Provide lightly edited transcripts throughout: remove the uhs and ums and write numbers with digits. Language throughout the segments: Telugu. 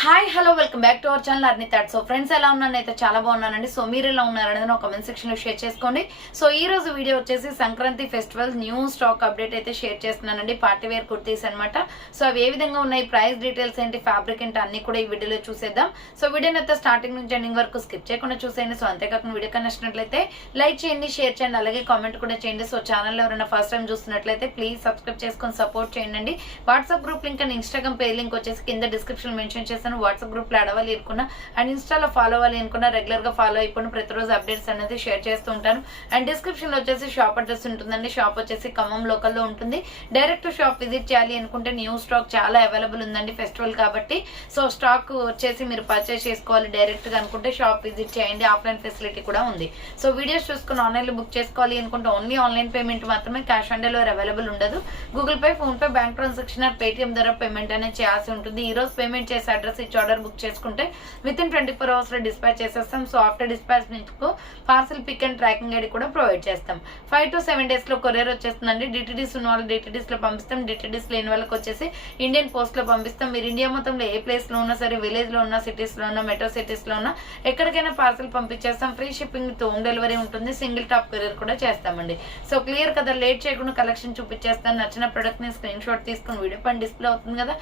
Hi hello welcome back to our channel అర్ని thought. So friends ఎలా ఉన్నాను అయితే చాలా బాగున్నానండి. సో మీరు ఎలా ఉన్నారనేది నా కామెంట్ సెక్షన్ లో షేర్ చేసుకోండి. సో ఈ రోజు వీడియో వచ్చేసి Sankranti festival new stock update అయితే షేర్ చేస్తున్నానండి. పార్టీ వేర్ కుర్తీస్ అనమాట. సో అవి ఏ విధంగా ఉన్నాయి, ప్రైస్ డీటెయిల్స్ ఏంటి, ఫ్యాబ్రిక్ ఏంటి అన్ని కూడా ఈ వీడియోలో చూసేద్దాం. సో వీడియోని అయితే స్టార్టింగ్ నుంచి ఎండింగ్ వరకు స్కిప్ చేయకుండా చూసేయండి. సో అంతేకాకుండా వీడియో నచ్చినట్లయితే లైక్ చేయండి, షేర్ చేయండి, అలాగే కామెంట్ కూడా చేయండి. సో ఛానల్ ఎవరైనా ఫస్ట్ టైం చూస్తున్నట్లయితే ప్లీజ్ సబ్స్క్రైబ్ చేసుకొని సపోర్ట్ చేయండి. WhatsApp group link and Instagram page link వచ్చేసి కింద డిస్క్రిప్షన్ మెన్షన్ చేస్తాను. వాట్సాప్ గ్రూప్ లో అడవాలి అనుకున్నా అండ్ ఇన్స్టాలో ఫాలో అవ్వాలి అనుకున్నా రెగ్యులర్ గా ఫాలో అయిపోయిన ప్రతిరోజు అప్డేట్స్ అనేది షేర్ చేస్తూ ఉంటాను. అండ్ డిస్క్రిప్షన్ లో వచ్చేసి షాప్ అడ్రస్ ఉంటుందండి. షాప్ వచ్చేసి ఖమ్మం లోకల్లో ఉంటుంది. డైరెక్ట్ షాప్ విజిట్ చేయాలి అనుకుంటే న్యూ స్టాక్ చాలా అవైలబుల్ ఉందండి ఫెస్టివల్ కాబట్టి. సో స్టాక్ వచ్చేసి మీరు పర్చేస్ చేసుకోవాలి డైరెక్ట్ గా అనుకుంటే షాప్ విజిట్ చేయండి. ఆఫ్లైన్ ఫెసిలిటీ కూడా ఉంది. సో వీడియోస్ చూసుకుని ఆన్లైన్ లో బుక్ చేసుకోవాలి అనుకుంటే ఓన్లీ ఆన్లైన్ పేమెంట్ మాత్రమే, క్యాష్ ఆన్ డెలివరీ అవైలబుల్ ఉండదు. Google pay, phone pay, bank transaction Paytm ద్వారా పేమెంట్ అనేది చేయాల్సి ఉంటుంది. ఈ రోజు పేమెంట్ చేసి అడ్రస్ ఇచ్చి ఆర్డర్ బుక్ చేసుకుంటే విత్ ఇన్ 24 hours లో డిస్పాచ్ చేసేస్తాం. సో ఆఫ్టర్ డిస్పాచ్ మీకు parcel pick and tracking ID కూడా ప్రొవైడ్ చేస్తాం. 5 to 7 days లో కొరియర్ వచ్చేస్తుందండి. డిటిడిస్ ఉన్న వాళ్ళు డిటిడిస్ లో పంపిస్తాం. డిటిడిస్ లేని వాళ్ళకి వచ్చేసి ఇండియన్ పోస్ట్ లో పంపిస్తాం. మీరు ఇండియా మొత్తంలో ఏ ప్లేస్ లో ఉన్నా సరే, విలేజ్ లో ఉన్నా, సిటీస్ లో ఉన్నా, మెట్రో సిటీస్ లో ఉన్నా ఎక్కడికైనా పార్సల్ పంపించేస్తాం. Free shipping with home delivery ఉంటుంది. సింగిల్ టాప్ కొరియర్ కూడా చేస్తామండి. సో క్లియర్ కదా, లేట్ చేయకుండా కలెక్షన్ చూపించేస్తాను. నచ్చిన ప్రొడక్ట్ ని స్క్రీన్ షాట్ తీసుకుని వీడియో పైన డిస్ప్లే అవుతుంది కదా,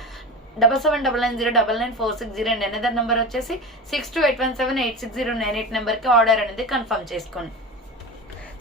7799099460 అండ్ అనదర్ నెంబర్ వచ్చేసి 6281786098 నెంబర్ కి ఆర్డర్ అనేది కన్ఫర్మ్ చేసుకోండి.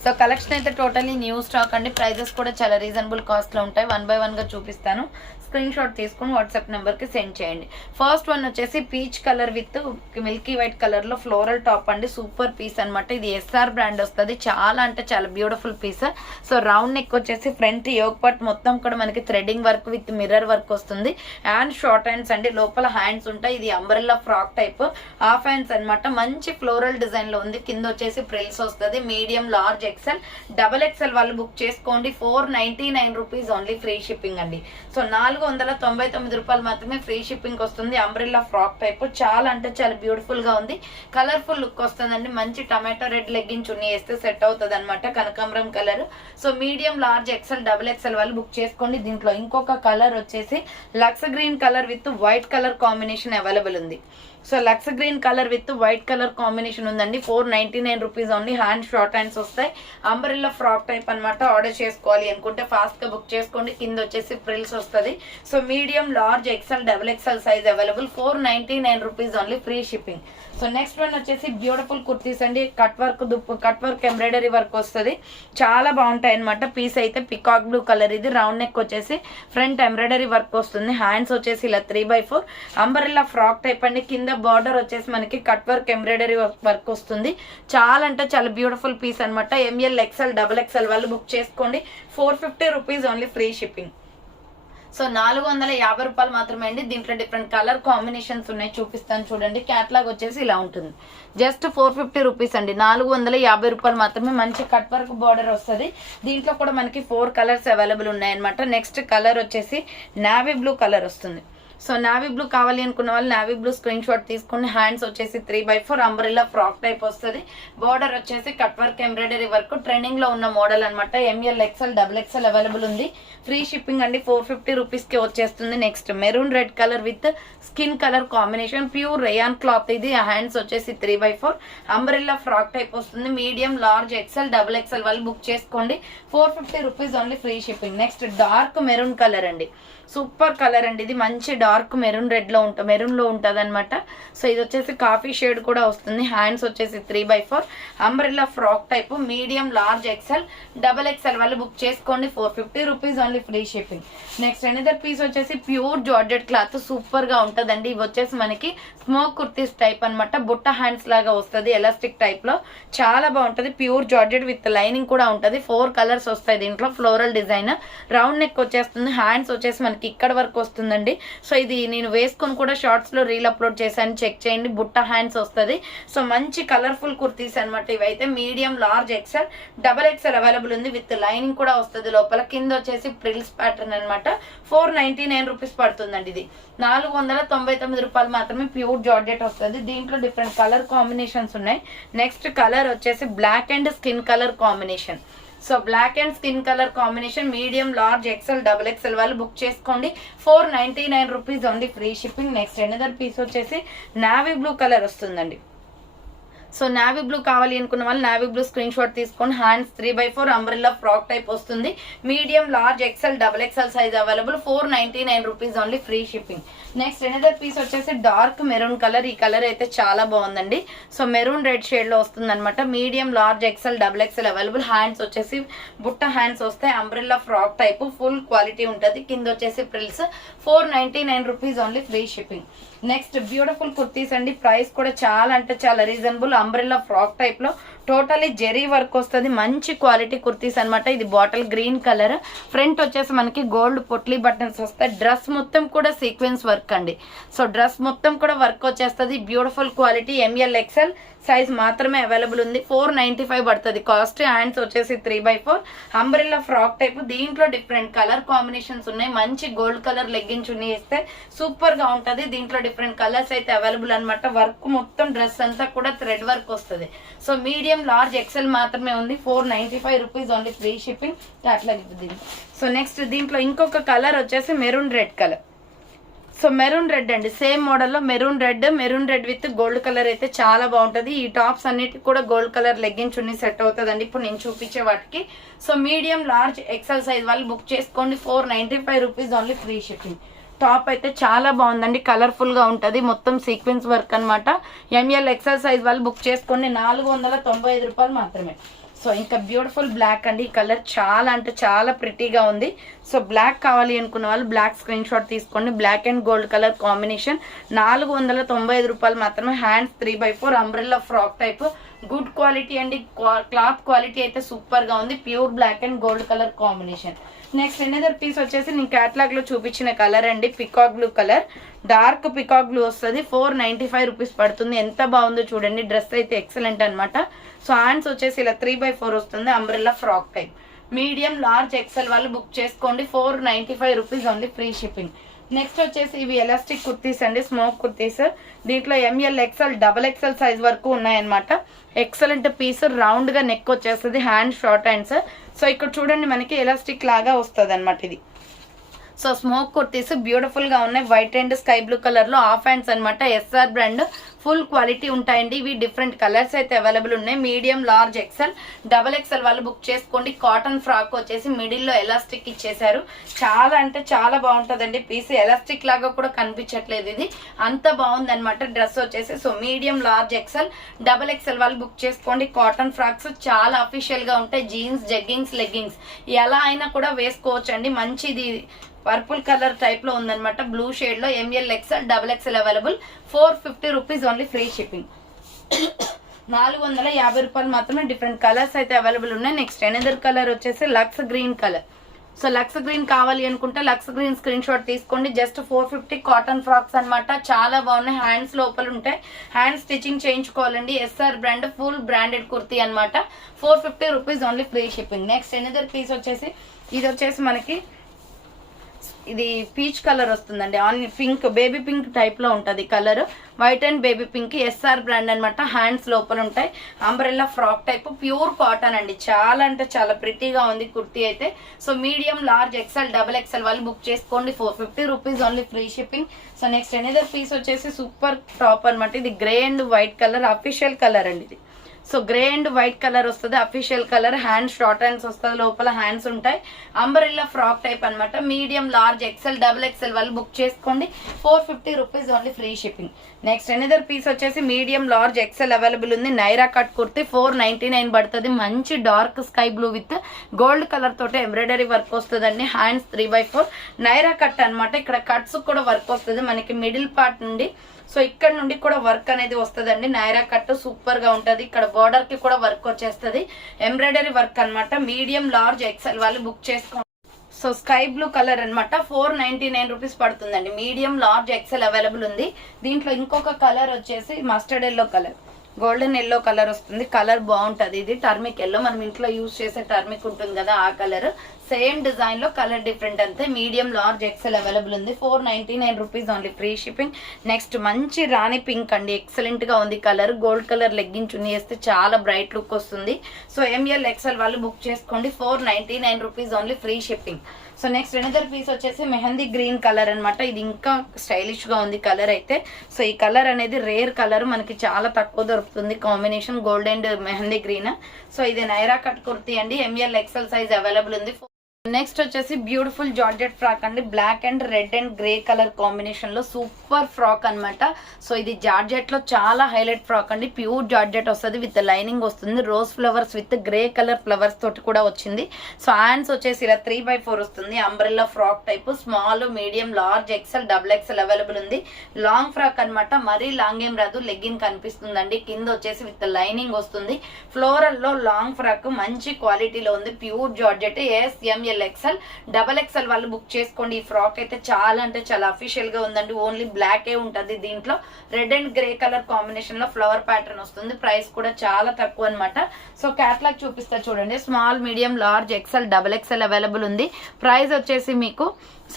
సో కలెక్షన్ అయితే టోటల్లీ న్యూ స్టాక్ అండి. ప్రైజెస్ కూడా చాలా రీజనబుల్ కాస్ట్ లో ఉంటాయి. 1 by 1 గా చూపిస్తాను. స్క్రీన్ షాట్ తీసుకుని వాట్సాప్ నెంబర్ కి సెండ్ చేయండి. ఫస్ట్ వన్ వచ్చేసి peach colour with milky white colour లో ఫ్లోరల్ టాప్ అండి. సూపర్ పీస్ అనమాట. ఇది ఎస్ఆర్ బ్రాండ్ వస్తుంది. చాలా అంటే చాలా beautiful piece. So round neck వచ్చేసి ఫ్రంట్ యోగ్ పార్ట్ మొత్తం కూడా మనకి threading work with mirror work వస్తుంది. అండ్ షార్ట్ హ్యాండ్స్ అండి, లోపల హ్యాండ్స్ ఉంటాయి. ఇది umbrella frock type half hands అనమాట. మంచి ఫ్లోరల్ డిజైన్ లో ఉంది. కింద వచ్చేసి ప్రిల్స్ వస్తుంది. Medium, large, XL, double XL వాళ్ళు బుక్ చేసుకోండి. 499 రూపీస్ ఓన్లీ, ఫ్రీ షిప్పింగ్ అండి. సో 499 రూపాయలు మాత్రమే ఫ్రీ షిప్పింగ్ వస్తుంది. అంబ్రెల్లా ఫ్రాక్ టైప్ చాలా అంటే చాలా బ్యూటిఫుల్ గా ఉంది. కలర్ఫుల్ లుక్ వస్తుందండి. మంచి టమాటో రెడ్ లెగ్గిన్ చున్నీ వేస్తే సెట్ అవుతుంది అనమాట. కనకాంబరం colour. So medium, large, XL, double XL వాళ్ళు బుక్ చేసుకోండి. దీంట్లో ఇంకొక కలర్ వచ్చేసి lux green colour with white colour combination available ఉంది. So lux green colour with white colour combination ఉందండి. 499 rupees only. Hand short hands వస్తాయి. అంబ్రెల్లా ఫ్రాక్ టైప్ అనమాట. ఆర్డర్ చేసుకోవాలి అనుకుంటే ఫాస్ట్ గా బుక్ చేసుకోండి. కింద వచ్చేసి ఫ్రిల్స్ వస్తుంది. So medium, large, XL, double XL size available. 499 rupees only, free shipping. So next one వచ్చేసి బ్యూటిఫుల్ కుర్తీస్ అండి. కట్ వర్క్ ఎంబ్రాయిడరీ వర్క్ వస్తుంది. చాలా బాగుంటాయి అనమాట. పీస్ అయితే పికాక్ బ్లూ కలర్. ఇది రౌండ్ నెక్ వచ్చేసి ఫ్రంట్ ఎంబ్రాయిడరీ వర్క్ వస్తుంది. హ్యాండ్స్ వచ్చేసి ఇలా 3x4 అంబ్రెల్లా ఫ్రాక్ టైప్ అండి. కింద బార్డర్ వచ్చేసి మనకి కట్ వర్క్ ఎంబ్రాయిడరీ వర్క్ వస్తుంది. చాలా అంటే చాలా బ్యూటిఫుల్ పీస్ అనమాట. ఎంఎల్, ఎక్సెల్, డబుల్ ఎక్సెల్ వాళ్ళు బుక్ చేసుకోండి. 450 rupees only, free shipping. So 450 రూపాయలు మాత్రమే అండి. దీంట్లో డిఫరెంట్ కలర్ కాంబినేషన్స్ ఉన్నాయి, చూపిస్తాను చూడండి. క్యాట్లాగ్ వచ్చేసి ఇలా ఉంటుంది. జస్ట్ 450 రూపీస్ అండి. 450 రూపాయలు మాత్రమే. మంచి కట్ వర్క్ బార్డర్ వస్తుంది. దీంట్లో కూడా మనకి 4 కలర్స్ అవైలబుల్ ఉన్నాయి అనమాట. నెక్స్ట్ కలర్ వచ్చేసి నావీ బ్లూ కలర్ వస్తుంది. సో నావీ బ్లూ కావాలి అనుకున్న వాళ్ళు నావీ బ్లూ స్క్రీన్ షాట్ తీసుకుని. హ్యాండ్స్ వచ్చేసి 3x4 అంబ్రెల్లా ఫ్రాక్ టైప్ వస్తుంది. బార్డర్ వచ్చేసి cut work embroidery work. Trending లో ఉన్న మోడల్ అనమాట. M L, XL, double XL available ఉంది. ఫ్రీ షిప్పింగ్ అండి. 450 రూపీస్ కి వచ్చేస్తుంది. Next maroon red colour with skin colour combination. Pure rayon cloth ఇది. హ్యాండ్స్ వచ్చేసి 3x4 అంబ్రెల్లా ఫ్రాక్ టైప్ వస్తుంది. Medium, large, XL, double XL వాళ్ళు బుక్ చేసుకోండి. 450 rupees only, free shipping. Next dark maroon colour అండి. సూపర్ కలర్ అండి. ఇది మంచి డార్క్ మెరూన్ మెరూన్ లో ఉంటది అనమాట. సో ఇది వచ్చేసి కాఫీ షేడ్ కూడా వస్తుంది. హ్యాండ్స్ వచ్చేసి 3x4 umbrella frock type. Medium, large, XL, double XL వాళ్ళు బుక్ చేసుకోండి. 450 rupees only, free shipping. Next another piece వచ్చేసి ప్యూర్ జార్జెట్ క్లాత్. సూపర్ గా ఉంటదండి. ఇవి వచ్చేసి మనకి స్మోక్ కుర్తీస్ టైప్ అనమాట. బుట్ట హ్యాండ్స్ లాగా వస్తుంది. ఎలాస్టిక్ టైప్ లో చాలా బాగుంటది. ప్యూర్ జార్జెట్ విత్ లైనింగ్ కూడా ఉంటది. 4 కలర్స్ వస్తాయి దీంట్లో. Floral design. రౌండ్ నెక్ వచ్చేస్తుంది. హ్యాండ్స్ వచ్చేసి మనకి ఇక్కడ వరకు వస్తుందండి. సో ఇది నేను వేసుకొని కూడా షార్ట్స్ లో రీల్ అప్లోడ్ చేశాను, చెక్ చేయండి. బుట్ట హ్యాండ్స్ వస్తుంది. సో మంచి కలర్ఫుల్ కుర్తీస్ అనమాట. ఇవైతే medium, large, XL, double XL available ఉంది. విత్ లైనింగ్ కూడా వస్తుంది లోపల. కింద వచ్చేసి ప్రిల్స్ ప్యాటర్న్ అనమాట. 499 రూపీస్ పడుతుందండి. ఇది 499 రూపాయలు మాత్రమే. ప్యూర్ జార్జెట్ వస్తుంది. దీంట్లో డిఫరెంట్ కలర్ కాంబినేషన్స్ ఉన్నాయి. నెక్స్ట్ కలర్ వచ్చేసి black and skin colour combination. So black and skin colour combination, medium large XL double XL వాళ్ళు బుక్ చేసుకోండి. 499 rupees only, free shipping. Next another piece వచ్చేసి నావీ బ్లూ కలర్ వస్తుందండి. సో నావీ బ్లూ కావాలి అనుకున్న వాళ్ళు నావీ బ్లూ స్క్రీన్ షాట్ తీసుకొని, hands 3x4 umbrella frock type వస్తుంది. Medium large XL double XL size available, 499 rupees only, free shipping. Next another piece వచ్చేసి డార్క్ మెరూన్ కలర్. ఈ కలర్ అయితే చాలా బాగుందండి. సో మెరూన్ రెడ్ షేడ్ లో వస్తుంది అనమాట. Medium large XL double XL available. Hands వచ్చేసి బుట్ట హ్యాండ్స్ వస్తాయి, umbrella frock type, full quality ఉంటుంది. కింద వచ్చేసి frills, 499 rupees only, free shipping. Next beautiful kurtis అండి. ప్రైస్ కూడా చాలా అంటే చాలా రీజనబుల్. అంబ్రెల్లా ఫ్రాక్ టైప్ లో టోటలీ జెరీ వర్క్ వస్తుంది. మంచి క్వాలిటీ కుర్తీస్ అనమాట. ఇది బాటిల్ గ్రీన్ కలర్. ఫ్రంట్ వచ్చేసి మనకి గోల్డ్ పొట్లీ బటన్స్ వస్తాయి. డ్రెస్ మొత్తం కూడా సీక్వెన్స్ వర్క్ అండి. సో డ్రెస్ మొత్తం కూడా వర్క్ వచ్చేస్తుంది. Beautiful quality. M L XL size మాత్రమే అవైలబుల్ ఉంది. 495 పడుతుంది కాస్ట్. హ్యాండ్స్ వచ్చేసి 3x4 అంబ్రెల్లా ఫ్రాక్ టైప్. దీంట్లో డిఫరెంట్ కలర్ కాంబినేషన్స్ ఉన్నాయి. మంచి గోల్డ్ కలర్ లెగ్గిన్ చున్నీ వేస్తే సూపర్ గా ఉంటది. దీంట్లో డిఫరెంట్ కలర్స్ అయితే అవైలబుల్ అనమాట. వర్క్ మొత్తం డ్రెస్ అంతా కూడా థ్రెడ్ వర్క్ వస్తుంది. సో మీడియం లార్జ్ ఎక్సెల్ మాత్రమే ఉంది, 495 రూపీస్ ఓన్లీ, ఫ్రీ షిప్పింగ్. అట్లా దీనికి. సో నెక్స్ట్ దీంట్లో ఇంకొక కలర్ వచ్చేసి maroon red colour. So maroon red అండి, సేమ్ మోడల్లో maroon red with gold colour అయితే చాలా బాగుంటుంది. ఈ టాప్స్ అన్నిటికి కూడా gold colour legging chunni set అవుతుందండి ఇప్పుడు నేను చూపించే వాటికి. So medium large XL size వాళ్ళు బుక్ చేసుకోండి, 495 rupees only, free shipping. Top అయితే చాలా బాగుందండి, కలర్ఫుల్ గా ఉంటది, మొత్తం సీక్వెన్స్ వర్క్ అనమాట. ఎంఎల్ ఎక్సెల్ సైజ్ వాళ్ళు బుక్ చేసుకోండి, 495 రూపాయలు మాత్రమే. సో ఇంకా బ్యూటిఫుల్ బ్లాక్ అండి. ఈ కలర్ చాలా అంటే చాలా ప్రిటీగా ఉంది. సో బ్లాక్ కావాలి అనుకున్న వాళ్ళు బ్లాక్ స్క్రీన్ షాట్ తీసుకోండి. Black and gold colour combination, 495 రూపాయలు మాత్రమే. Hands 3x4 umbrella frock type. Good quality అండి, క్లాత్ క్వాలిటీ అయితే సూపర్ గా ఉంది. Pure black and gold colour combination. Next another piece వచ్చేసి నేను క్యాటలాగ్ లో చూపించిన కలర్ అండి, peacock blue colour. Dark peacock blue వస్తుంది, 495 రూపీస్ పడుతుంది. ఎంత బాగుందో చూడండి. డ్రెస్ అయితే ఎక్సలెంట్ అనమాట. సో హ్యాండ్స్ వచ్చేసి ఇలా 3x4 వస్తుంది, umbrella frock type. Medium large XL వాళ్ళు బుక్ చేసుకోండి, 495 rupees only, free shipping. Next వచ్చేసి ఇవి ఎలాస్టిక్ కుర్తీస్ అండి, స్మోక్ కుర్తీస్. దీంట్లో M L XL double XL size వరకు ఉన్నాయన్నమాట. ఎక్సలెంట్ పీస్, రౌండ్ గా నెక్ వచ్చేస్తుంది, హ్యాండ్ షార్ట్ హ్యాండ్స్. సో ఇక్కడ చూడండి మనకి ఎలాస్టిక్ లాగా వస్తుంది అనమాట ఇది. సో స్మోక్ కుర్తీస్ బ్యూటిఫుల్ గా ఉన్నాయి. White and sky blue colour లో హాఫ్ హ్యాండ్స్ అనమాట. ఎస్ఆర్ బ్రాండ్, ఫుల్ క్వాలిటీ ఉంటాయండి. ఇవి డిఫరెంట్ కలర్స్ అయితే అవైలబుల్ ఉన్నాయి. Medium large XL double XL వాళ్ళు బుక్ చేసుకోండి. కాటన్ ఫ్రాక్ వచ్చేసి మిడిల్ లో ఎలాస్టిక్ ఇచ్చేసారు. చాలా అంటే చాలా బాగుంటదండి పీస్. ఎలాస్టిక్ లాగా కూడా కనిపించట్లేదు, ఇది అంత బాగుంది అనమాట డ్రెస్ వచ్చేసి. So medium large XL double XL వాళ్ళు బుక్ చేసుకోండి. కాటన్ ఫ్రాక్స్ చాలా అఫీషియల్ గా ఉంటాయి. జీన్స్, జగ్గింగ్స్, లెగ్గింగ్స్ ఎలా అయినా కూడా వేసుకోవచ్చు అండి. మంచిది పర్పుల్ కలర్ టైప్ లో ఉందన్నమాట, బ్లూ షేడ్ లో. M L XL double XL available, 450 rupees only, free shipping. 450 రూపాయలు మాత్రమే. డిఫరెంట్ కలర్స్ అయితే అవైలబుల్ ఉన్నాయి. నెక్స్ట్ ఎనదర్ కలర్ వచ్చేసి lux green colour. So lux green కావాలి అనుకుంటే లక్స్ గ్రీన్ స్క్రీన్ షాట్ తీసుకోండి. జస్ట్ 450 కాటన్ ఫ్రాక్స్ అనమాట. చాలా బాగున్నాయి. హ్యాండ్స్ లోపల ఉంటాయి, హ్యాండ్ స్టిచ్చింగ్ చేయించుకోవాలండి. SR brand, full branded kurti అనమాట. 450 rupees only, free shipping. Next another piece వచ్చేసి ఇది వచ్చేసి మనకి ఇది పీచ్ కలర్ వస్తుందండి. On pink, baby pink type లో ఉంటది colour. White and baby pink, SR brand అనమాట. హ్యాండ్స్ లోపల ఉంటాయి, umbrella frock type, pure cotton అండి. చాలా అంటే చాలా ప్రిటీగా ఉంది కుర్తీ అయితే. So medium large XL double XL వాళ్ళు బుక్ చేసుకోండి, 450 rupees only, free shipping. So next another piece వచ్చేసి సూపర్ టాప్ అనమాట. ఇది grey and white colour, official colour అండి ఇది. So grey and white colour వస్తుంది, official colour. Hand short hands వస్తుంది, లోపల హ్యాండ్స్ ఉంటాయి. అంబ్రెల్లా ఫ్రాక్ టైప్ అనమాట. Medium large XL double XL వాళ్ళు బుక్ చేసుకోండి, 450 rupees only, free shipping. Next another piece వచ్చేసి మీడియం లార్జ్ ఎక్సెల్ అవైలబుల్ ఉంది. నైరా కట్ కుర్తి, 499 పడుతుంది. మంచి dark sky blue with gold colour తోటి ఎంబ్రాయిడరీ వర్క్ వస్తుందండి. హ్యాండ్స్ 3x4 నైరా కట్ అనమాట. ఇక్కడ కట్స్ కూడా వర్క్ వస్తుంది మనకి మిడిల్ పార్ట్ నుండి. సో ఇక్కడ నుండి కూడా వర్క్ అనేది వస్తుందండి. నైరా కట్ సూపర్ గా ఉంటది. ఇక్కడ బోర్డర్ కి కూడా వర్క్ వచ్చేస్తుంది, ఎంబ్రాయిడరీ వర్క్ అనమాట. మీడియం లార్జ్ ఎక్సెల్ వాళ్ళు బుక్ చేసుకోండి. సో స్కై బ్లూ కలర్ అనమాట, 499 రూపీస్ పడుతుందండి. మీడియం లార్జ్ ఎక్సెల్ అవైలబుల్ ఉంది. దీంట్లో ఇంకొక కలర్ వచ్చేసి mustard yellow colour, golden yellow colour వస్తుంది. కలర్ బాగుంటది. ఇది టర్మిక్ ఎల్లో, మనం ఇంట్లో యూజ్ చేసే టర్మిక్ ఉంటుంది కదా, ఆ కలర్. సేమ్ డిజైన్ లో కలర్ డిఫరెంట్ అంతే. మీడియం లార్జ్ ఎక్సెల్ అవైలబుల్ ఉంది. 499 rupees only, free shipping. Next మంచి రాణి పింక్ అండి, ఎక్సలెంట్ గా ఉంది colour. Gold colour legging chunni వేస్తే చాలా బ్రైట్ లుక్ వస్తుంది. సో ఎంఎల్ ఎక్సెల్ వాళ్ళు బుక్ చేసుకోండి. 499 rupees only, free shipping. So next another piece వచ్చేసి మెహందీ గ్రీన్ కలర్ అనమాట. ఇది ఇంకా స్టైలిష్ గా ఉంది కలర్ అయితే. సో ఈ కలర్ అనేది రేర్ కలర్, మనకి చాలా తక్కువ దొరుకుతుంది combination, gold and mehndi green. So ఇది నైరా కట్ కుర్తీ అండి, ఎంఎల్ ఎక్సెల్ సైజ్ అవైలబుల్ ఉంది. నెక్స్ట్ వచ్చేసి బ్యూటిఫుల్ జార్జెట్ ఫ్రాక్ అండి, black and red and grey colour combination లో సూపర్ ఫ్రాక్ అనమాట. సో ఇది జార్జెట్ లో చాలా హైలైట్ ఫ్రాక్ అండి, ప్యూర్ జార్జెట్ వస్తుంది, విత్ లైనింగ్ వస్తుంది, rose flowers with grey colour flowers తోటి కూడా వచ్చింది. సో హ్యాండ్స్ వచ్చేసి ఇలా 3x4 వస్తుంది, umbrella frock type. Small, medium, large, XL, double XL available ఉంది. లాంగ్ ఫ్రాక్ అనమాట, మరీ లాంగ్ ఏం రాదు, లెగ్గిన్ కనిపిస్తుందండి. కింద వచ్చేసి విత్ లైనింగ్ వస్తుంది. ఫ్లోరల్ లో లాంగ్ ఫ్రాక్ మంచి క్వాలిటీలో ఉంది, pure georgette. S M L XL, double XL వాళ్ళు బుక్ చేసుకోండి. ఈ ఫ్రాక్ అయితే చాలా అంటే చాలా అఫీషియల్ గా ఉందండి. ఓన్లీ బ్లాక్ ఏ ఉంటది, దీంట్లో red and grey colour combination లో ఫ్లవర్ ప్యాటర్న్ వస్తుంది. ప్రైస్ కూడా చాలా తక్కువ అనమాట. సో క్యాటలాగ్ చూపిస్తా చూడండి. Small, medium, large, XL, double XL available ఉంది. ప్రైస్ వచ్చేసి మీకు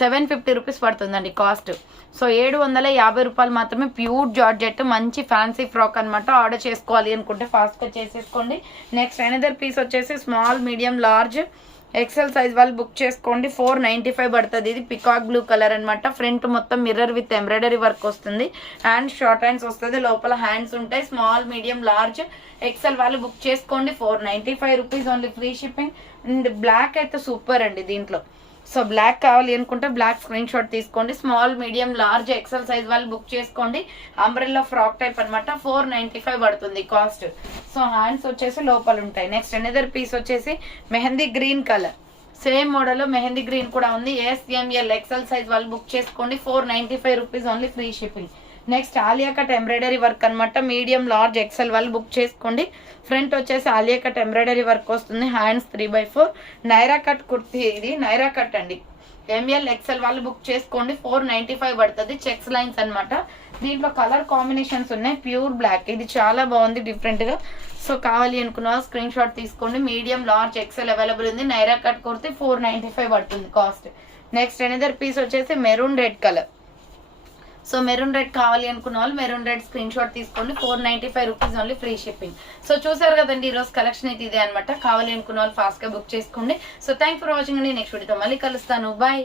750 రూపీస్ పడుతుందండి కాస్ట్. సో 750 రూపాయలు మాత్రమే. ప్యూర్ జార్జెట్ మంచి ఫ్యాన్సీ ఫ్రాక్ అనమాట. ఆర్డర్ చేసుకోవాలి అనుకుంటే ఫాస్ట్ గా చేసేసుకోండి. నెక్స్ట్ అనదర్ పీస్ వచ్చేసి small, medium, large, XL size వాళ్ళు బుక్ చేసుకోండి. 495 పడుతుంది. ఇది పికాక్ బ్లూ కలర్ అనమాట. ఫ్రంట్ మొత్తం మిర్రర్ విత్ ఎంబ్రాయిడరీ వర్క్ వస్తుంది. హ్యాండ్స్ షార్ట్ హ్యాండ్స్ వస్తుంది, లోపల హ్యాండ్స్ ఉంటాయి. స్మాల్, మీడియం, లార్జ్, ఎక్సెల్ వాళ్ళు బుక్ చేసుకోండి. 495 rupees only, free shipping. And black అయితే సూపర్ అండి దీంట్లో. సో బ్లాక్ కావాలి అనుకుంటే బ్లాక్ స్క్రీన్ షాట్ తీసుకోండి. Small, medium, large, XL size వాళ్ళు బుక్ చేసుకోండి. అంబ్రెల్లా ఫ్రాక్ టైప్ అనమాట. 495 పడుతుంది కాస్ట్. సో హ్యాండ్స్ వచ్చేసి లోపల ఉంటాయి. నెక్స్ట్ అనదర్ పీస్ వచ్చేసి mehndi green colour, same model mehndi green కూడా ఉంది. ఎస్ఎంఎల్ ఎక్సెల్ సైజ్ వాళ్ళు బుక్ చేసుకోండి. 495 rupees only, free shipping. Next Alia cut embroidery work అనమాట. మీడియం, లార్జ్, ఎక్సెల్ వాళ్ళు బుక్ చేసుకోండి. ఫ్రంట్ వచ్చేసి ఆలియా కట్ ఎంబ్రాయిడరీ వర్క్ వస్తుంది. Hands 3x4. Naira cut kurti, ఇది నైరా కట్ అండి. ఎంఎల్ ఎక్సెల్ వాళ్ళు బుక్ చేసుకోండి. 495 పడుతుంది. చెక్స్ లైన్స్ అనమాట. దీంట్లో కలర్ కాంబినేషన్స్ ఉన్నాయి. ప్యూర్ బ్లాక్, ఇది చాలా బాగుంది డిఫరెంట్ గా. సో కావాలి అనుకున్న స్క్రీన్ షాట్ తీసుకోండి. మీడియం, లార్జ్, ఎక్సెల్ అవైలబుల్ ఉంది. నైరా కట్ కుర్తీ 495 పడుతుంది కాస్ట్. నెక్స్ట్ అనదర్ పీస్ వచ్చేసి maroon red colour. So maroon red కావాలి అనుకున్న వాళ్ళు మెరూన్ రెడ్ స్క్రీన్ షాట్ తీసుకోండి. 495 rupees only, free shipping. So చూసారు కదండి, ఈరోజు కలెక్షన్ అయితే ఇదే అనమాట. కావాలి అనుకున్న వాళ్ళు ఫాస్ట్ గా బుక్ చేసుకోండి. సో థ్యాంక్ ఫర్ వాచింగ్ అండి. నెక్స్ట్ వీడియోతో మళ్ళీ కలుస్తాను. బాయ్.